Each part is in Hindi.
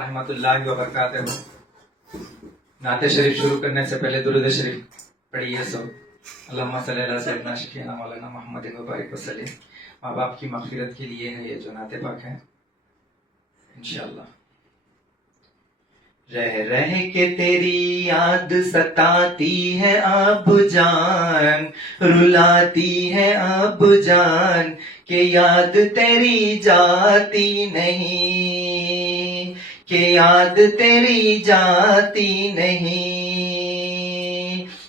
रहमतुल्लाहि व बरकातहू। नाते शरीफ शुरू करने से पहले दुरूद शरीफ पढ़िए सब। अल्लाहुम्मा सल्ली अला सय्यिदिना शफीना मौलाना मुहम्मद व बारिक वसल्लिम। माँ बाप की मग़फ़िरत के लिए है ये जो नाते पाक है इंशाअल्लाह। रह रह के तेरी याद सताती है अब जान, रुलाती है अब जान, के याद तेरी जाती नहीं, के याद तेरी जाती नहीं।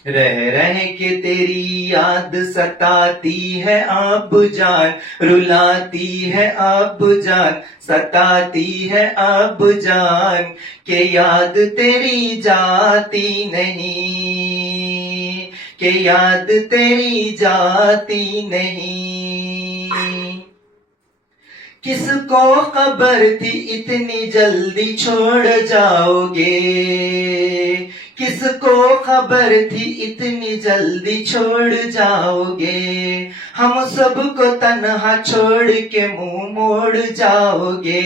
रह रह के तेरी याद सताती है अब जान, रुलाती है अब जान, सताती है अब जान, के याद तेरी जाती नहीं, के याद तेरी जाती नहीं। किसको खबर थी इतनी जल्दी छोड़ जाओगे, किसको खबर थी इतनी जल्दी छोड़ जाओगे, हम सबको तन्हा छोड़ के मुंह मोड़ जाओगे।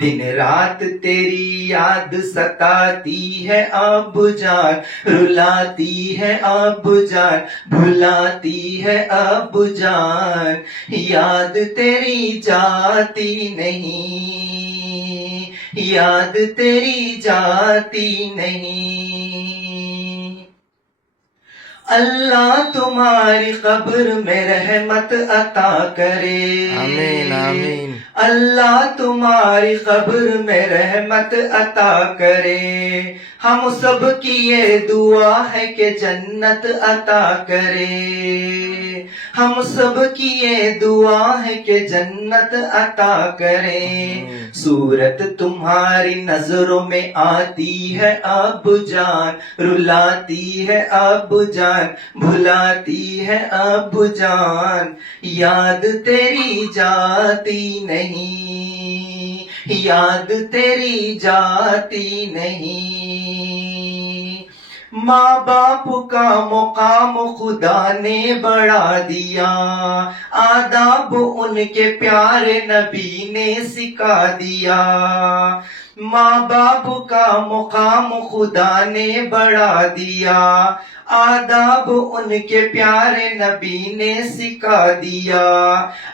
दिन रात तेरी याद सताती है अब जान, रुलाती है अब जान, भुलाती है अब जान, याद तेरी जाती नहीं, याद तेरी जाती नहीं। अल्लाह तुम्हारी कब्र में रहमत अता करे, आमीन आमीन। अल्लाह तुम्हारी कब्र में रहमत अता करे, हम सब की ये दुआ है कि जन्नत अता करे, हम सब की ये दुआ है कि जन्नत अता करे। सूरत तुम्हारी नजरों में आती है अब जान, रुलाती है अब जान, भुलाती है अब जान, याद तेरी जाती नहीं, याद तेरी जाती नहीं। माँ बाप का मुकाम खुदा ने बढ़ा दिया, आदाब उनके प्यारे नबी ने सिखा दिया। माँ बाप का मुकाम खुदा ने बढ़ा दिया, आदाब उनके प्यारे नबी ने सिखा दिया।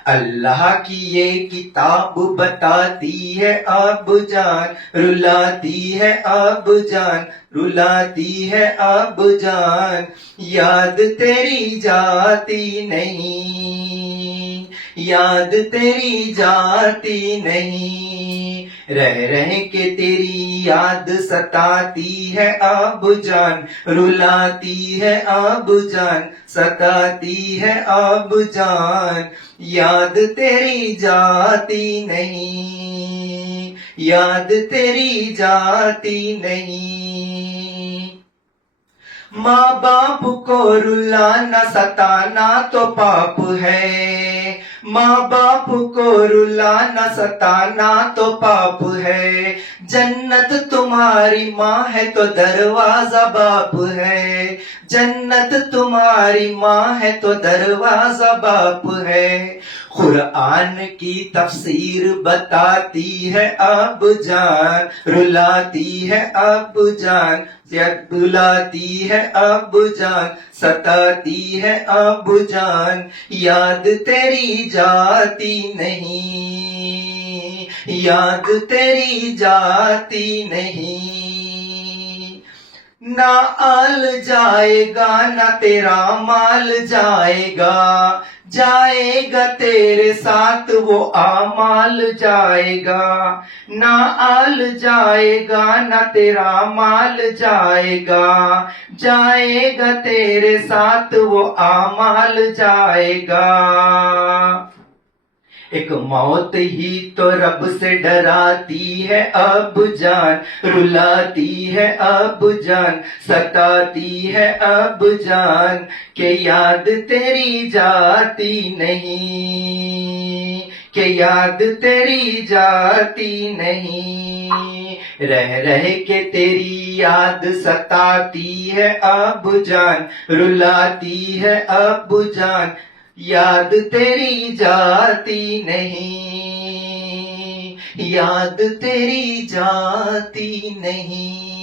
अल्लाह की ये किताब बताती है अब जान, रुलाती है अब जान, रुलाती है अब जान, याद तेरी जाती नहीं, याद तेरी जाती नहीं। रह रह के तेरी याद सताती है अब जान, रुलाती है अब जान, सताती है अब जान, याद तेरी जाती नहीं, याद तेरी जाती नहीं। माँ बाप को रुलाना सताना तो पाप है, माँ बाप को रुलाना सताना तो पाप है। जन्नत तुम्हारी माँ है तो दरवाजा बाप है, जन्नत तुम्हारी माँ है तो दरवाजा बाप है। कुरान की तफसीर बताती है अब जान, रुलाती है अब जान, बुलाती है अब जान, सताती है अब जान, याद तेरी जाती नहीं, याद तेरी जाती नहीं। ना आल जाएगा ना तेरा माल जाएगा, जाएगा तेरे साथ वो आमाल जाएगा। ना आल जाएगा ना तेरा माल जाएगा, जाएगा तेरे साथ वो आमाल जाएगा। एक मौत ही तो रब से डराती है अब जान, रुलाती है अब जान, सताती है अब जान, के याद तेरी जाती नहीं, के याद तेरी जाती नहीं। रह रह के तेरी याद सताती है अब जान, रुलाती है अब जान, याद तेरी जाती नहीं, याद तेरी जाती नहीं।